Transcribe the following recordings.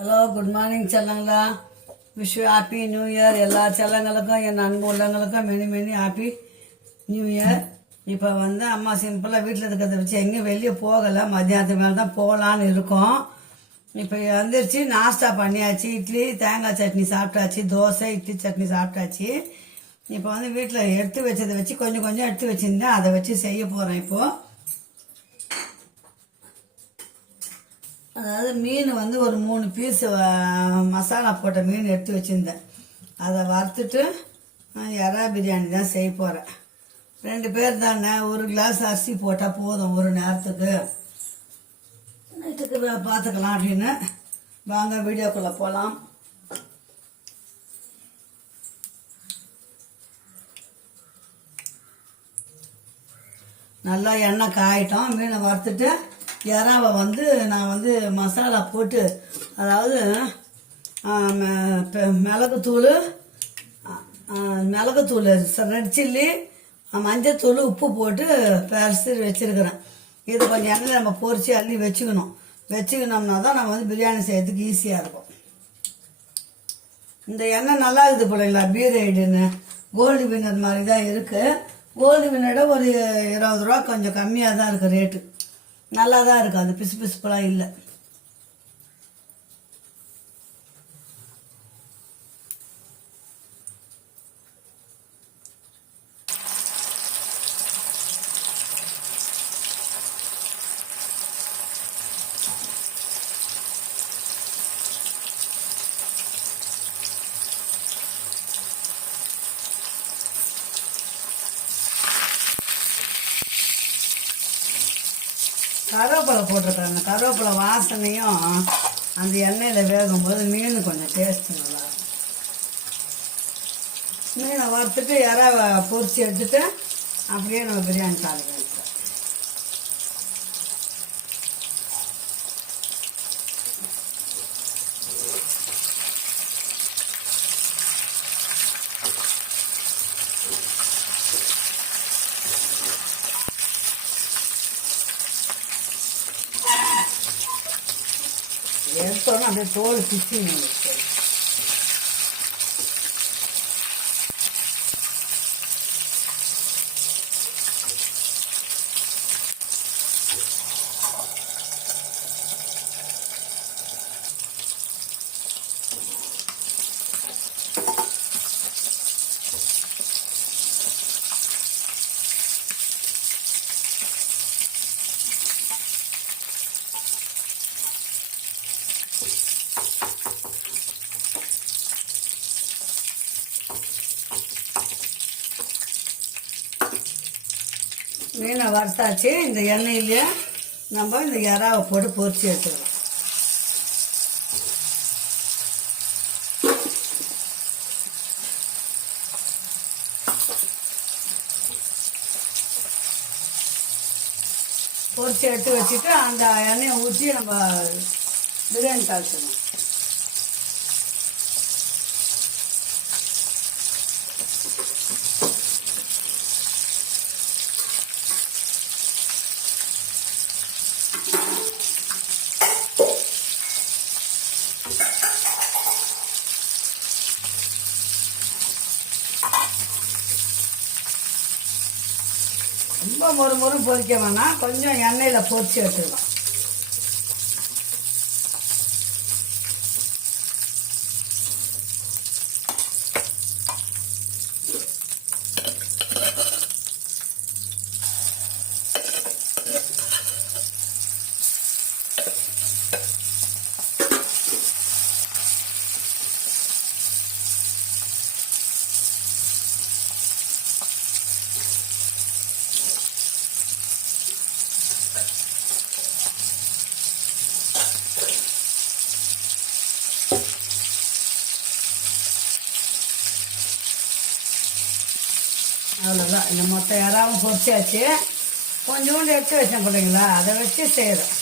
Hello, good morning செல்லங்களா. Wish you happy new year. எல்லா செல்லங்களுக்கும் என் அன்பு உள்ளவங்களுக்கும் many many happy new year. இப்போ அம்மா சிம்பிளாக வீட்டில் இருக்கிறத வச்சு எங்கேயும் வெளியே போகலை. மத்தியானத்து மேலே தான் போகலான்னு இருக்கோம். இப்போ வந்துருச்சு, நாஸ்டா பண்ணியாச்சு. இட்லி தேங்காய் சட்னி சாப்பிட்டாச்சு, தோசை இட்லி சட்னி சாப்பிட்டாச்சு. இப்போ வீட்டில் எடுத்து வச்சதை வச்சு கொஞ்சம் கொஞ்சம் எடுத்து வச்சுருந்தேன், அதை வச்சு செய்ய போகிறேன். இப்போது அதாவது மீன் ஒரு 3 பீஸ் மசாலா போட்ட மீன் எடுத்து வச்சுருந்தேன். அதை வறுத்துட்டு எறா பிரியாணி தான் செய்ய போகிறேன். 2 பேர் தானே, 1 கிளாஸ் அரிசி போட்டால் போதும் ஒரு நேரத்துக்கு. நைட்டுக்கு பார்த்துக்கலாம் அப்படின்னு வாங்க வீடியோக்குள்ளே போகலாம். நல்லா எண்ணெய் காயிட்டோம். மீனை வறுத்துட்டு எறாவை நான் மசாலா போட்டு, அதாவது மிளகுத்தூள், ரெட் சில்லி, மஞ்சத்தூள், உப்பு போட்டு பரிசு வச்சுருக்கிறேன். இது கொஞ்சம் எண்ணெய் நம்ம பொரிச்சு அள்ளி வச்சுக்கணும்னா தான் நம்ம பிரியாணி செய்யறதுக்கு ஈஸியாக இருக்கும். இந்த எண்ணெய் நல்லா இருக்குது போலங்களா, பீரைடுன்னு கோல்டு வின்னர் மாதிரி தான் இருக்குது. கோல்டு வின்னரோட ஒரு 20 ரூபா கொஞ்சம் கம்மியாக தான் இருக்குது ரேட்டு. நல்லா தான் இருக்குது, அது பிசு பிசுப்பெல்லாம் இல்லை. கருவேப்பிலை போட்டிருக்காங்க. கருவேப்பிலை வாசனையும் அந்த எண்ணெயில் வேகும்போது மீன் கொஞ்சம் டேஸ்ட் நல்லாயிருக்கும். மீனை வறுத்துட்டு இறாவை பொரிச்சு எடுத்துட்டு அப்படியே நம்ம பிரியாணி தாளிக்க வைப்போம். எடுத்தோன்னா அப்படியே தோல் பிச்சு மீனை வறுத்தாச்சு. இந்த எண்ணெயிலேயே நம்ம இந்த இறாவை போட்டு பொரிச்சு எடுத்துக்கலாம். பொரிச்சு எடுத்து வச்சுட்டு அந்த எண்ணெயை ஊற்றி நம்ம பிரியாணி தாளிச்சிடணும். ரொம்ப மொறு பொரிக்க வேணாம், கொஞ்சம் எண்ணெயில் பொரிச்சு எடுத்துக்கலாம். அவ்வளோதான். இந்த மொத்த இறாவும் பொரிச்சாச்சு. கொஞ்சோண்டு எடுத்து வச்சேன் பிள்ளைங்களா, அதை வச்சு செய்கிறேன்.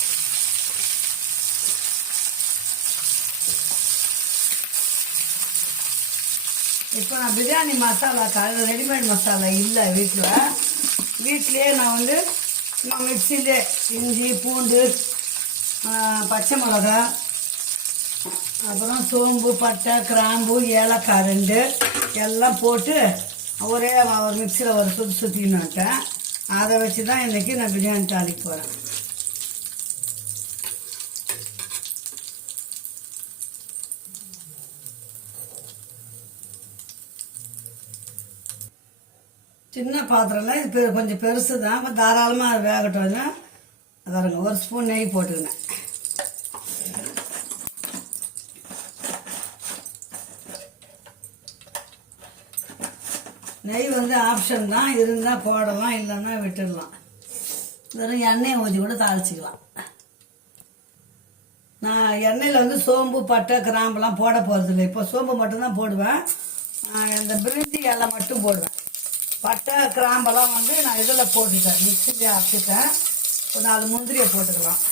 இப்போ நான் பிரியாணி மசாலா ரெடிமேட் மசாலா இல்லை வீட்டிலேயே நான் மிக்சியிலே இஞ்சி பூண்டு பச்சை மிளகா அப்புறம் சோம்பு பட்டை கிராம்பு ஏலக்காய் 2 எல்லாம் போட்டு ஒரே ஒரு மிக்சியில் ஒரு சுற்றின்னு வந்துட்டேன். அதை வச்சு தான் இன்றைக்கி நான் பிரியாணி தாளிக்க போகிறேன். சின்ன பாத்திரம்லாம் இது கொஞ்சம் பெருசு தான், இப்போ தாராளமாக வேகட்டோன்னு அதருங்க. ஒரு ஸ்பூன் நெய் போட்டுக்கினேன். நெய் ஆப்ஷன் தான், இருந்தால் போடலாம், இல்லைன்னா விட்டுடலாம். வெறும் எண்ணெயை ஊற்றி கூட தாளிச்சிக்கலாம். நான் எண்ணெயில் சோம்பு பட்டை கிராம்பெல்லாம் போட போகிறதில்ல. இப்போ சோம்பு மட்டும்தான் போடுவேன். இந்த பிரிஞ்சி இலை மட்டும் போடுவேன். பட்டை கிராம்பெல்லாம் நான் இதில் போட்டுட்டேன், மிக்சிலே அரைச்சிட்டேன். ஒரு 4 முந்திரியை போட்டுக்கலாம்.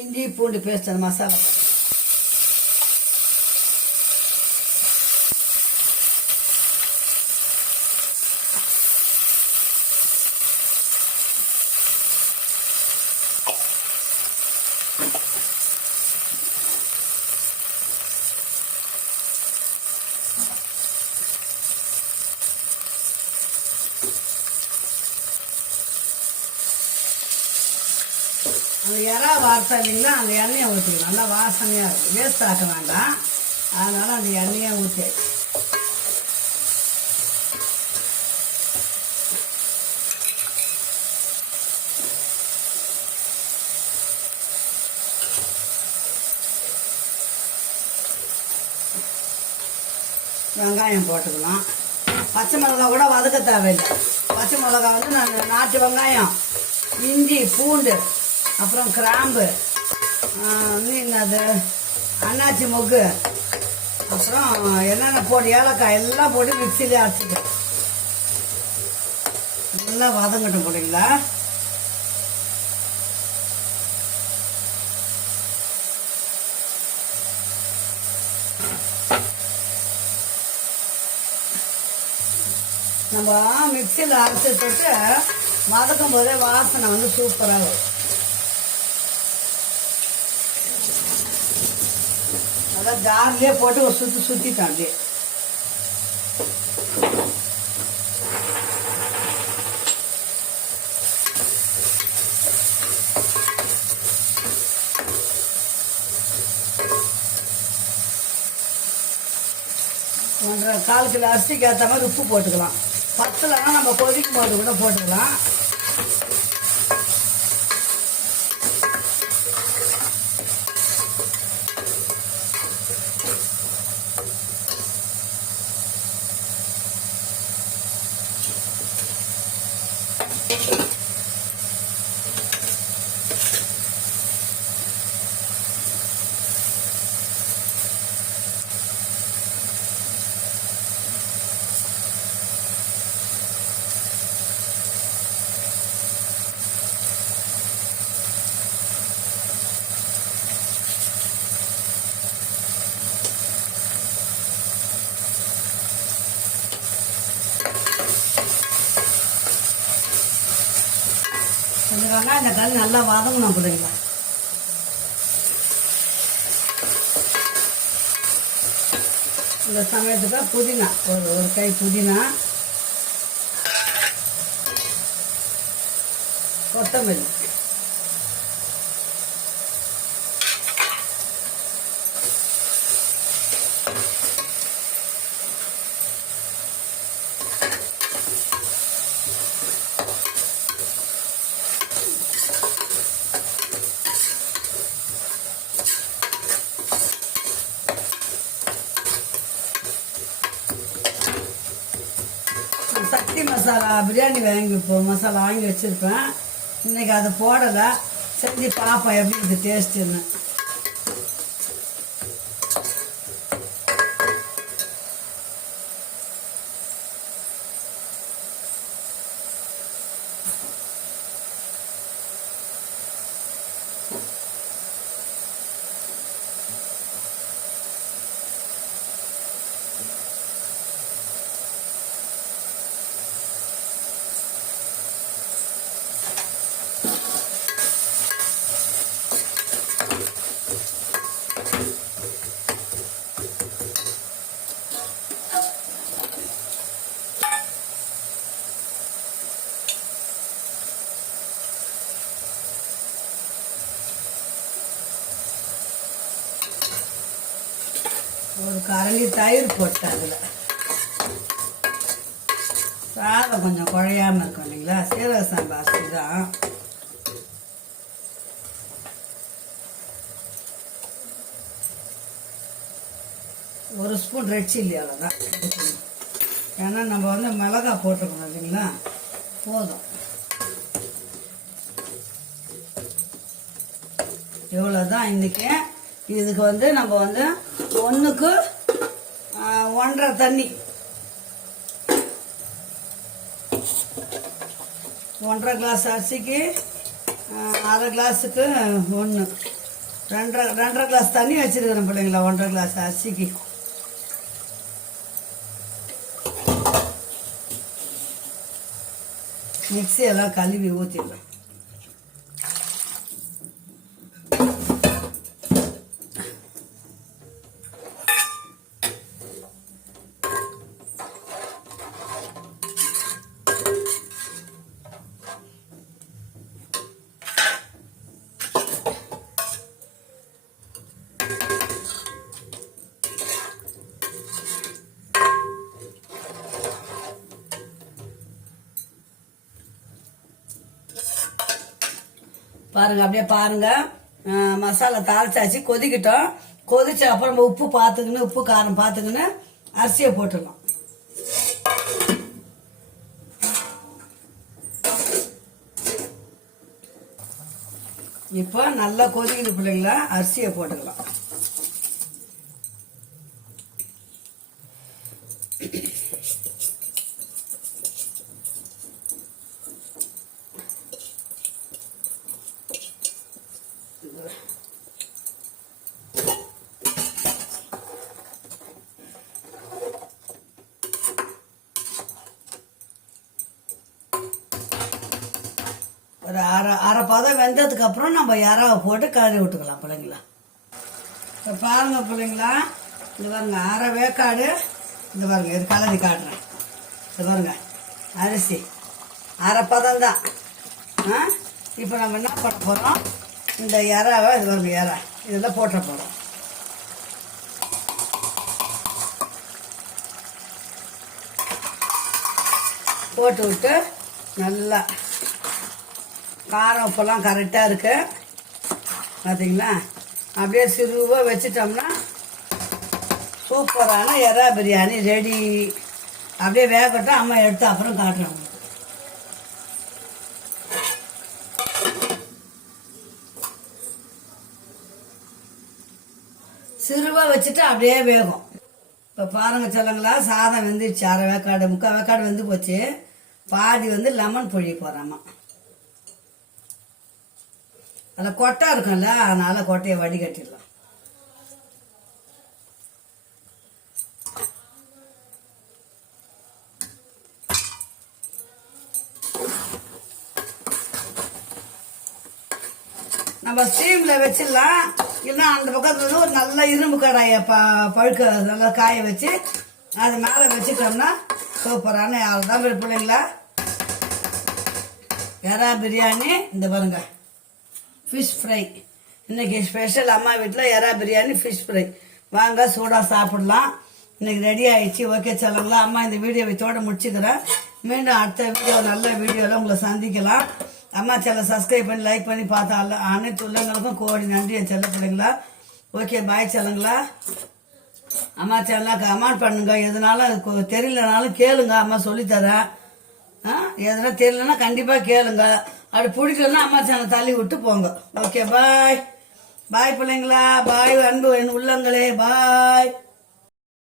இஞ்சி பூண்டு பேஸ்ட் அந்த மசாலா போடுறேன். அந்த இறா வார்த்தா இல்லைங்களா, அந்த எண்ணெயை ஊற்றிக்கலாம். நல்லா வாசனையாக இருக்கும், வேஸ்ட் ஆக்க வேண்டாம். அதனால் அந்த எண்ணெயை ஊற்றி வெங்காயம் போட்டுக்கலாம். பச்சை மிளகா கூட வதக்க தேவையில்லை. பச்சை மிளகா நான் நாட்டு வெங்காயம், இஞ்சி பூண்டு, அப்புறம் கிராம்பு, என்னது அன்னாச்சி மொக்கு, அப்புறம் என்னென்ன போட்டு ஏலக்காய் எல்லாம் போட்டு மிக்சியிலே அரைச்சிட்டேன். நல்லா வதங்கட்டும் போடுங்களா. நம்ம மிக்சியில் அரைச்சி தொட்டு வதக்கும் போதே வாசனை சூப்பராக வரும். நல்லா ஜார்லேயே போட்டு ஒரு சுற்றிட்டேன். அப்படியே ஒன்றரை 1/4 கிலோ அரிசிக்கு ஏற்ற மாதிரி உப்பு போட்டுக்கலாம். பத்தலைன்னா நம்ம கொதிக்கும் போது கூட போட்டுக்கலாம். இந்த வெங்காயம் தக்காளி நல்லா வதங்கணும் பிள்ளைங்களா. இந்த சமயத்துக்கு புதினா ஒரு கை புதினா, கொத்தமல்லி, சக்தி மசாலா பிரியாணி மசாலா வாங்கி வச்சுருப்பேன். இன்றைக்கி அதை போடலை, செஞ்சு பார்ப்பேன் எப்படி இது டேஸ்ட்டுன்னு. கரண்டி தயிர் போட்டேன் அதில். சாதம் கொஞ்சம் குழையாமல் இருக்கும் இல்லைங்களா, சீரக சம்பா அரிசி தான். ஒரு ஸ்பூன் ரெட் சில்லி அவ்வளோதான். ஏன்னா நம்ம வந்து மிளகாய் போட்டுக்கணும் இல்லைங்களா, போதும். இவ்வளோதான் இன்றைக்கி. இதுக்கு வந்து நம்ம வந்து 1க்கு 1.5 தண்ணி, 1.5 கிளாஸ் அரிசிக்கு 1/2 கிளாஸுக்கு 1, 2.5 கிளாஸ் தண்ணி வச்சுருக்கிறேன் பிள்ளைங்களா. 1.5 கிளாஸ் அரிசிக்கு மிக்ஸி எல்லாம் கழுவி ஊற்றிடலாம். பாருங்க, அப்படியே பாருங்க. மசாலா தாளிச்சாச்சு, கொதிக்கிட்டோம். கொதிச்ச அப்புறம் உப்பு பார்த்துக்கின்னு, உப்பு காரம் பார்த்துக்கின்னு அரிசியை போட்டுடலாம். இப்போ நல்லா கொதிக்குது பிள்ளைங்களா, அரிசியை போட்டுக்கலாம். ஒரு அரை பதம் வெந்ததுக்கு அப்புறம் நம்ம இறாவை போட்டு கறி விட்டுக்கலாம் பிள்ளைங்களா. இப்போ பாருங்க பிள்ளைங்களா, இது பாருங்க அரை வேக்காடு. இது பாருங்க, இது கலரி காட்டுறேன். இது பாருங்க அரிசி அரை பதம் தான். இப்போ நம்ம என்ன பண்ண போகிறோம், இந்த இறாவை, இது பாருங்க இறா, இதெல்லாம் போட்ட போகிறோம். போட்டு விட்டு நல்லா காரம் உப்பெல்லாம் கரெக்டாக இருக்கு பார்த்தீங்களா. அப்படியே சிறுவாக வச்சிட்டோம்னா சூப்பரான எறா பிரியாணி ரெடி. அப்படியே வேகட்டும், அம்மா எடுத்து அப்புறம் காட்டுறோம். சிறுவாக வச்சுட்டு அப்படியே வேகும். இப்போ பாருங்க சொல்லுங்களா, சாதம் வெந்துடுச்சு. அரை வேக்காடு 3/4 வேக்காடு வெந்து போச்சு. பாதி வந்து லெமன் பொழிய போகிறாம்மா. அதில் கொட்டை இருக்கும்ல, அதனால கொட்டையை வடிகட்டிடலாம். நம்ம ஸ்டீமில் வச்சிடலாம். இல்லைன்னா அந்த பக்கத்துல வந்து ஒரு நல்ல இரும்பு கடாயை பழுக்க நல்லா காய வச்சு அது மேலே வச்சுட்டோம்னா சூப்பரான அவ்வளோதான் பிள்ளைங்களா எறா பிரியாணி. இந்த பாருங்க ஃபிஷ் ஃப்ரை. இன்னைக்கு ஸ்பெஷல் அம்மா வீட்டில் எறா பிரியாணி ஃபிஷ் ஃப்ரை. வாங்க சூடாக சாப்பிடலாம். இன்னைக்கு ரெடி ஆயிடுச்சு. ஓகே சொல்லுங்களா, அம்மா இந்த வீடியோ இதோட முடிச்சுக்கிறேன். மீண்டும் அடுத்த வீடியோ நல்ல வீடியோவில் உங்களை சந்திக்கலாம். அம்மா சேனலை சப்ஸ்கிரைப் பண்ணி லைக் பண்ணி பார்த்தா அனைத்து உள்ளவங்களுக்கும் கோடி நன்றி என் செல்ல பிள்ளைங்களா. ஓகே பாய் சொல்லுங்களா. அம்மா சேனலாக கமெண்ட் பண்ணுங்க. எதனாலும் தெரியலனாலும் கேளுங்க, அம்மா சொல்லித்தரேன். எதனா தெரியலன்னா கண்டிப்பாக கேளுங்க. அப்படி பிடிக்கலன்னா அம்மா சேனல் தள்ளி விட்டு போங்க. ஓகே பாய் பாய் பிள்ளைங்களா. பாய் அன்பு என் உள்ளங்களே பாய்.